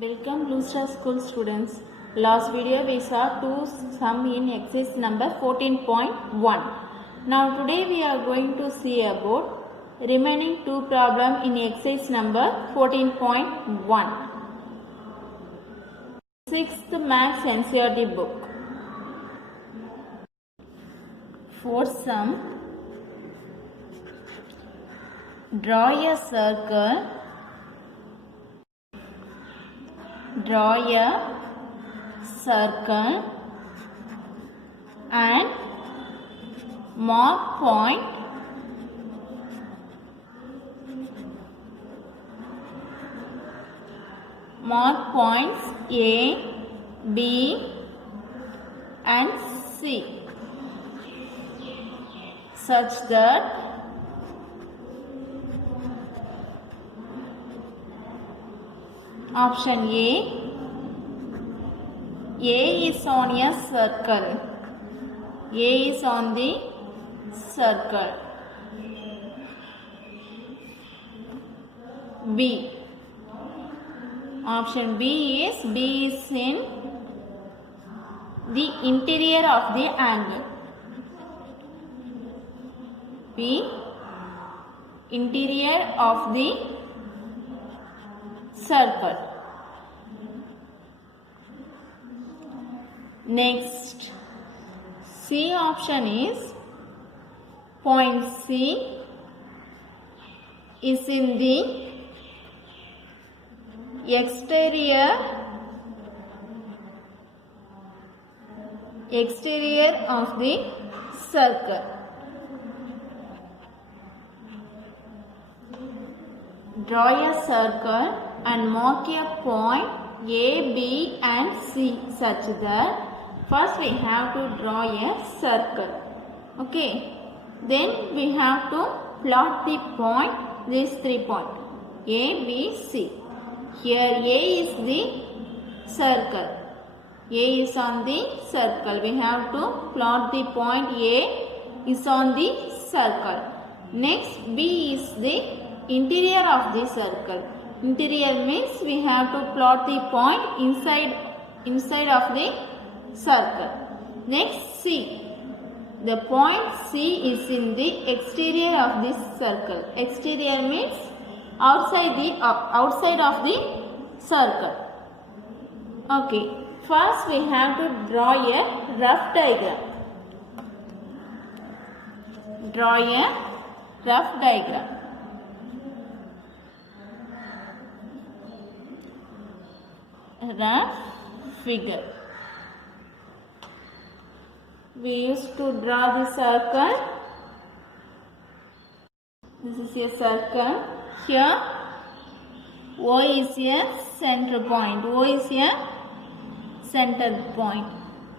Welcome Blue Star School students. Last video we saw two sum in exercise number 14.1. Now today we are going to see about remaining two problem in exercise number 14.1. 6th Maths NCERT book. For sum, draw a circle. Draw a circle and mark points A, B and C such that option A is on a circle. A is on the circle. B. Option B is in the interior of the angle. B. Interior of the circle. Next, C option is point C is in the exterior of the circle. Draw a circle and mark a point A, B and C such that first we have to draw a circle. Okay. Then we have to plot the point, these 3 points A, B, C. Here A is the circle. A is on the circle. We have to plot the point A is on the circle. Next B is the interior of the circle. Interior means we have to plot the point inside of the circle. Next C. The point C is in the exterior of this circle. Exterior means outside of the circle. Okay. First we have to draw a rough diagram. Draw a rough diagram. Rough figure. We used to draw the circle. This is a circle. Here O is a center point. O is a center point.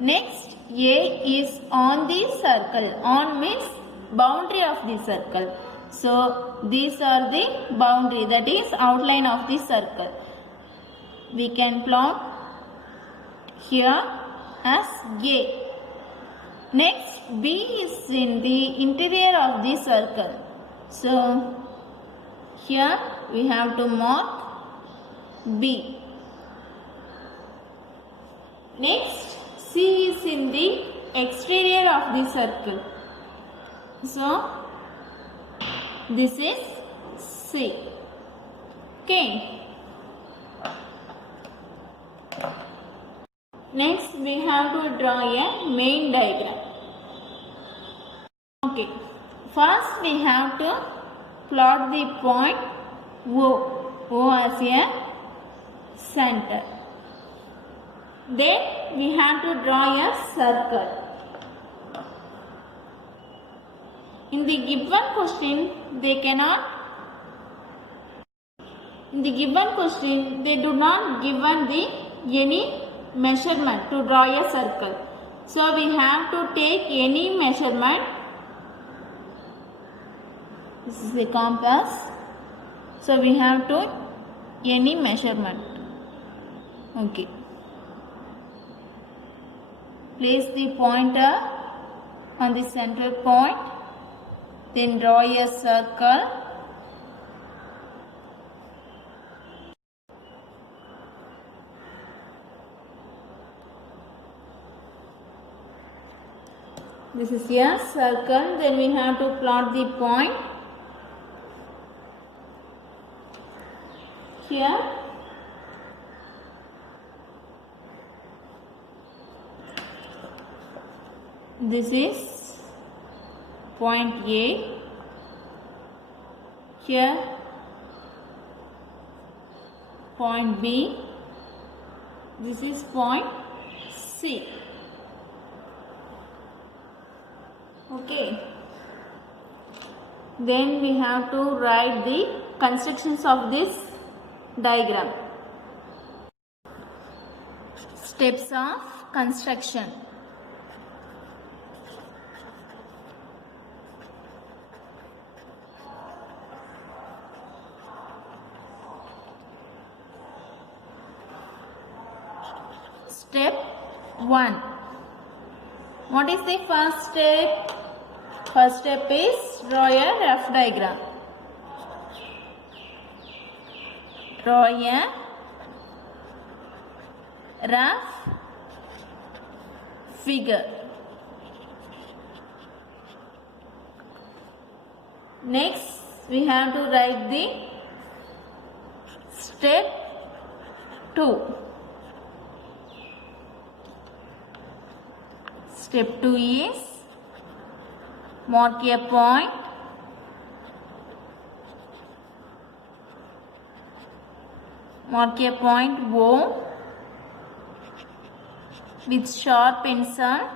Next A is on the circle. On means boundary of the circle. So these are the boundary, that is outline of the circle. We can plot here as A. Next B is in the interior of the circle. So here we have to mark B. Next C is in the exterior of the circle. So this is C. Okay. Next we have to draw a main diagram. Okay. First we have to plot the point O. O as a center. Then we have to draw a circle. In the given question they do not given any measurement to draw a circle. So we have to take any measurement. This is the compass. So we have to any measurement. Okay. Place the pointer on the center point. Then draw a circle. This is a circle. Then we have to plot the point. Here this is point A. Here point B. This is point C. Okay. Then we have to write the constructions of this diagram. Steps of construction. Step 1. What is the first step? First step is draw a rough diagram. Draw a rough figure. Next, we have to write the step 2. Step 2 is mark a point. Mark a point O with sharp pencil.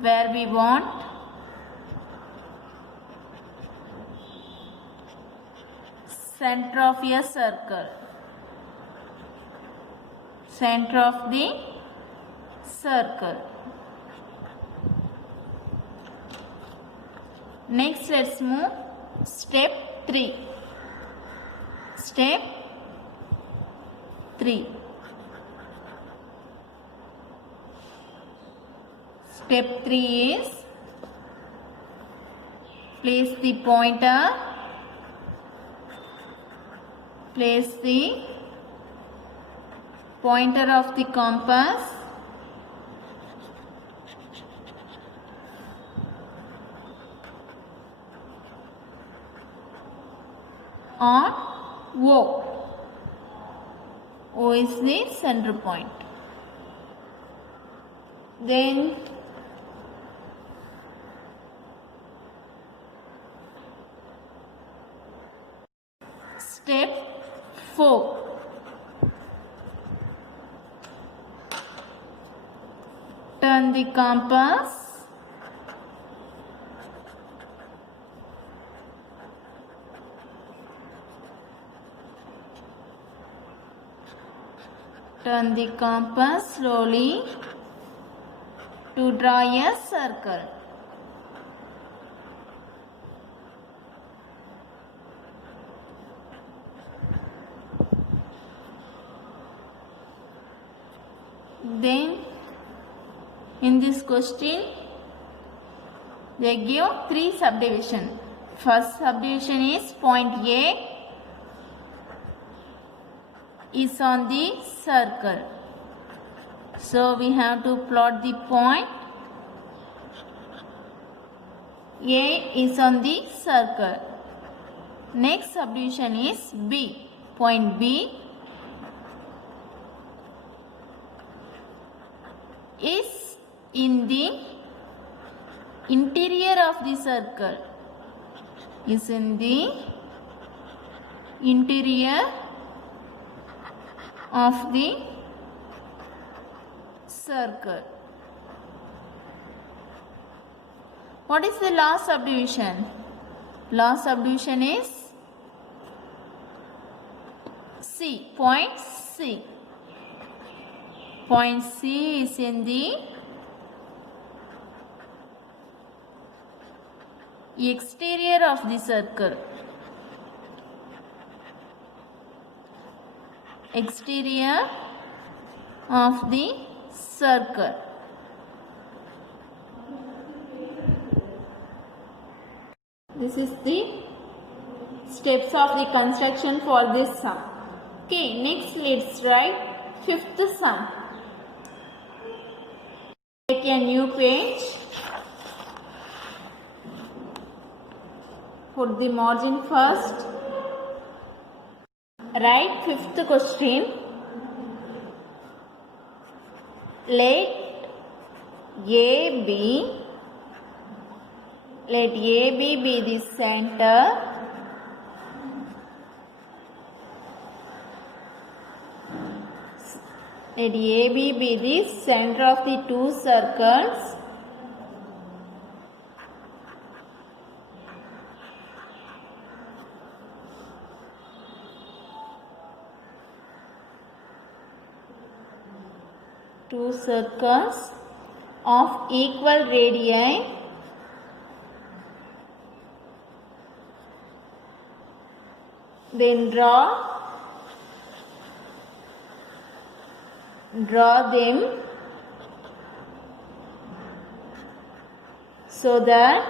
Where we want center of a circle. Center of the circle. Next, let's move step 3. Step 3. Step 3 is place the pointer. Place the pointer of the compass on O. O is the center point. Then step 4. Turn the compass. Turn the compass slowly to draw a circle. Then in this question they give 3 subdivision. First subdivision is point A is on the circle. So we have to plot the point. A is on the circle. Next subdivision is B. Point B is in the interior of the circle. Is in the interior of the circle. What is the last subdivision? Last subdivision is C. Point C. Point C is in the exterior of the circle. Exterior of the circle. This is the steps of the construction for this sum. Okay, next let's write fifth sum. Take a new page. Put the margin first. Write fifth question. Let A be the center Let AB be the center of the two circles of equal radii then draw them so that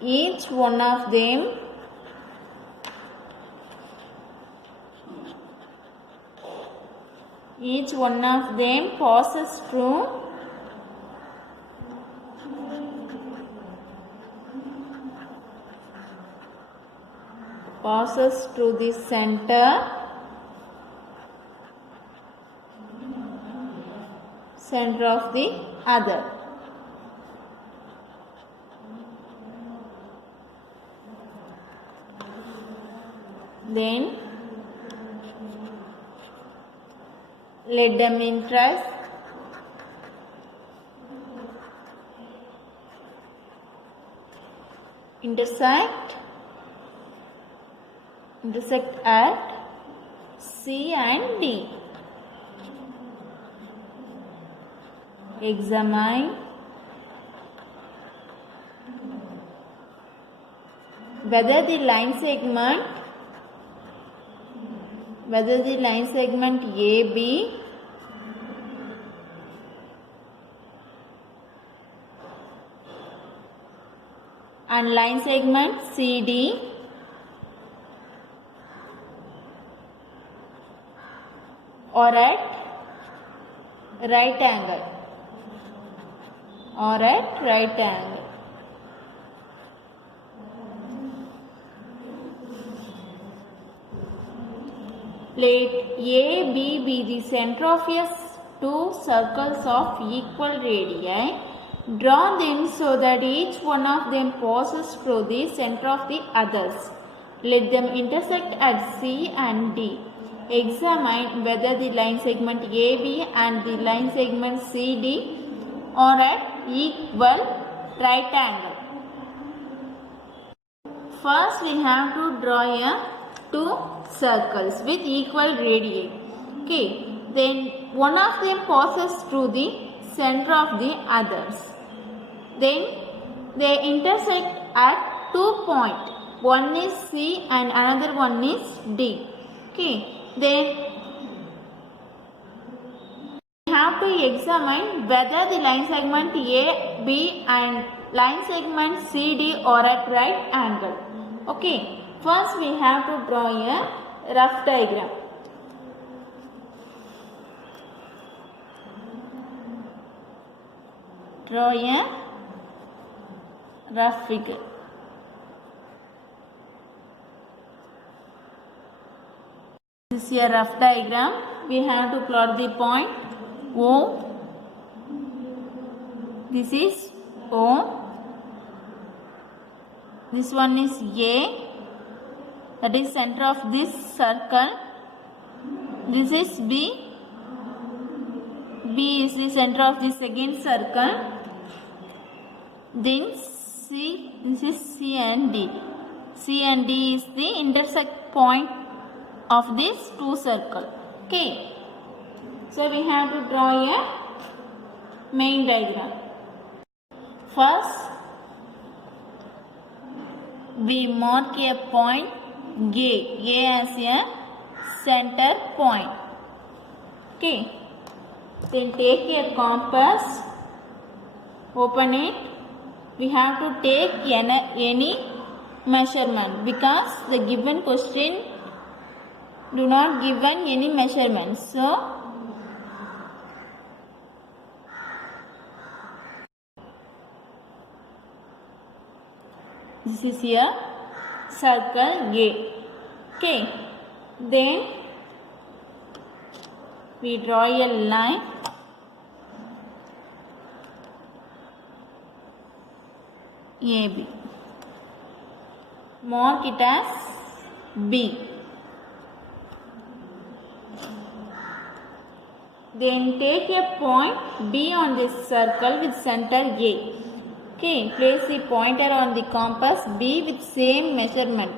each one of them passes through the center of the other. Then let them intersect at C and D. Examine whether the line segment AB and line segment CD are at right angle. Let AB be the center of two circles of equal radii. Draw them so that each one of them passes through the center of the others. Let them intersect at C and D. Examine whether the line segment AB and the line segment CD are at equal right angle. First we have to draw two circles with equal radii. Okay, then one of them passes through the center of the others. Then they intersect at 2 points. One is C and another one is D. Okay, then we have to examine whether the line segment A, B and line segment CD are at right angle. Okay, first we have to draw a rough diagram. Draw a rough figure. This is a rough diagram. We have to plot the point O. This is O. This one is A. That is center of this circle. This is B. B is the center of the second circle. Then C. This is C and D. C and D is the intersect point of these two circles. Okay. So we have to draw a main diagram. First, we mark a point A as a center point. Okay. Then take a compass, open it, we have to take any measurement, because the given question do not given any measurements. So this is a circle A. Okay, then we draw a line AB. Mark it as B. Then take a point B on this circle with center A. Okay, place the pointer on the compass B with same measurement.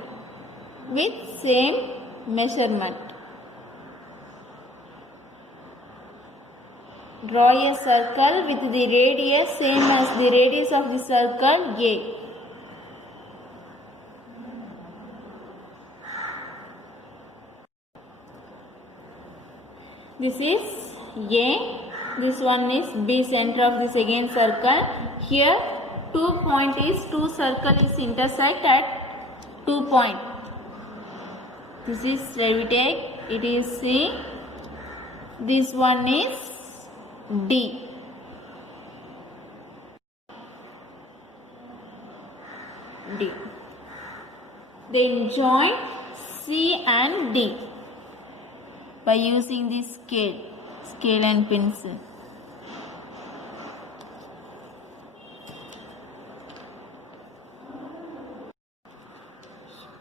Draw a circle with the radius same as the radius of the circle A. This is A, this one is B, center of the second circle. Here 2 circle is intersect at 2 point. This is, let me take, it is C, this one is D. Then join C and D by using this scale and pencil.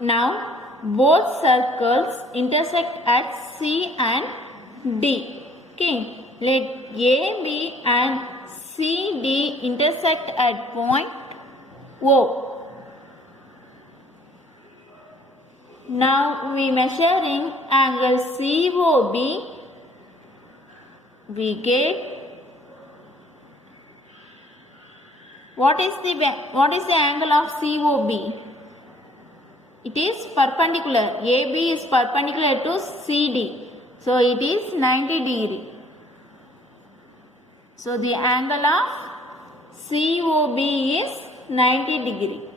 Now both circles intersect at C and D. Okay, let A, B and C, D intersect at point O. Now we measuring angle COB. We get what is the angle of COB? It is perpendicular. AB is perpendicular to CD. So it is 90 degree. So the angle of COB is 90 degree.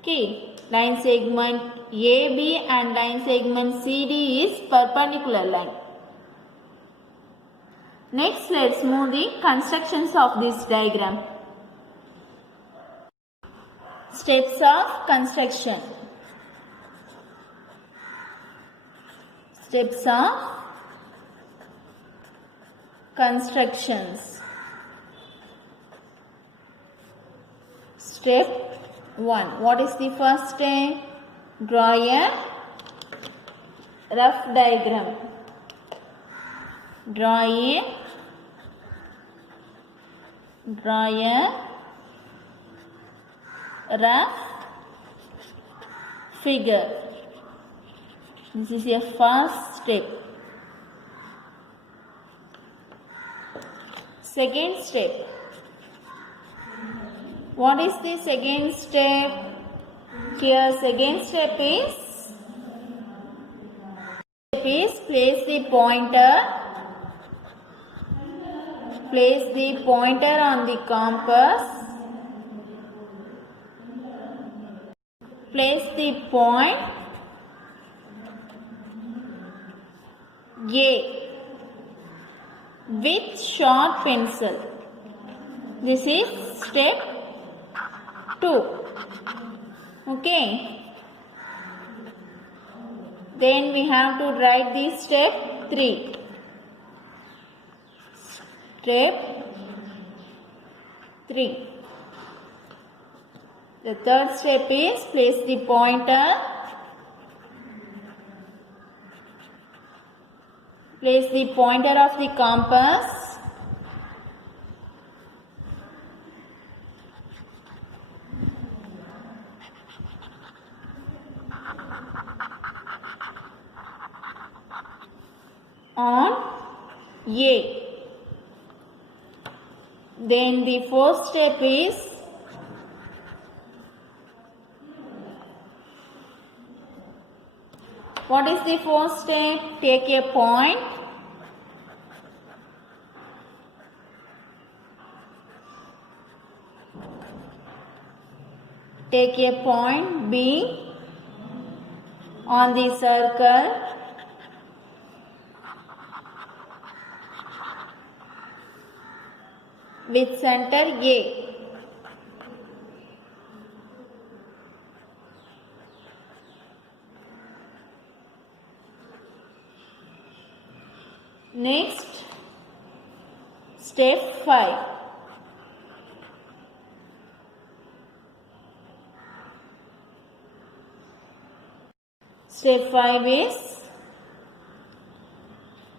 Okay. Line segment AB and line segment CD is perpendicular line. Next, let's move the constructions of this diagram. Steps of construction. Steps of constructions. Step 1. What is the first step? Draw a rough diagram. Draw a rough figure. This is a first step. Second step. What is the second step? Here place the pointer on the compass. Place the point A with sharp pencil. This is step 2. Okay. Then we have to write this step 3. Step 3. The third step is place the pointer. Place the pointer of the compass on A. Then the fourth step is what is the fourth step? Take a point. Take a point B on the circle with center A. Next, step 5. Step 5 is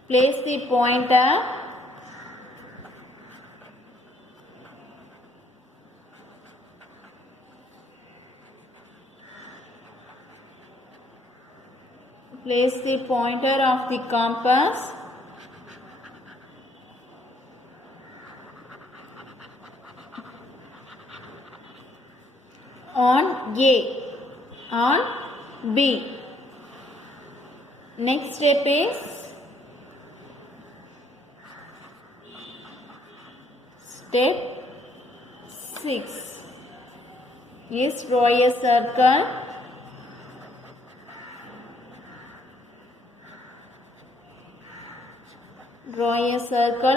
place the pointer of the compass on B. Next step is step 6 is draw a circle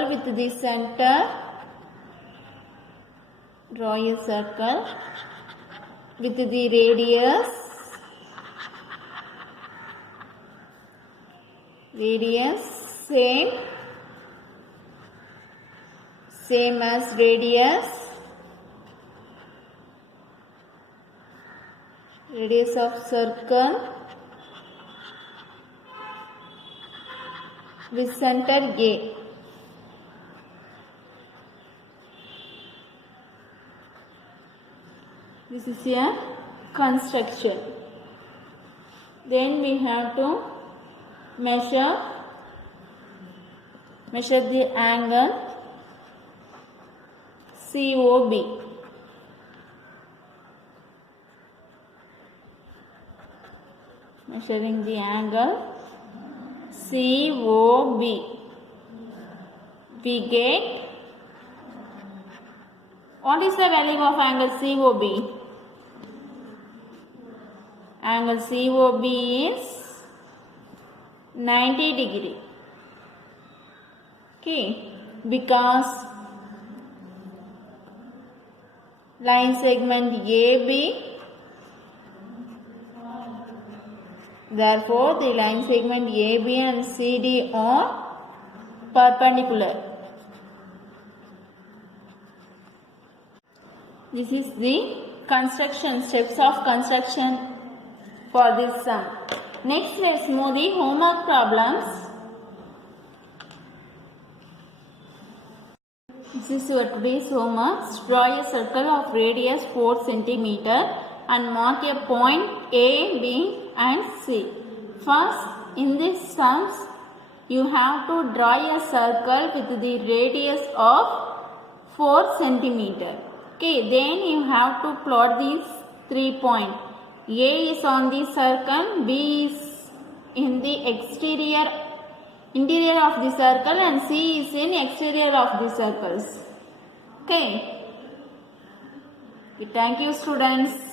with the center. Draw a circle with the radius same as radius of circle with center A. This is a construction. Then we have to measure the angle COB. Measuring the angle COB. We get, what is the value of angle COB? Angle COB is 90 degree. Okay, because line segment AB, therefore the line segment AB and CD are perpendicular. This is the construction, steps of construction for this sum. Next, let's move the homework problems. This is your today's homework. Draw a circle of radius 4 cm and mark a point A, B and C. First, in this sums, you have to draw a circle with the radius of 4 cm. Okay, then you have to plot these 3 points. A is on the circle, B is in the interior of the circle and C is in exterior of the circles. Okay. Thank you, students.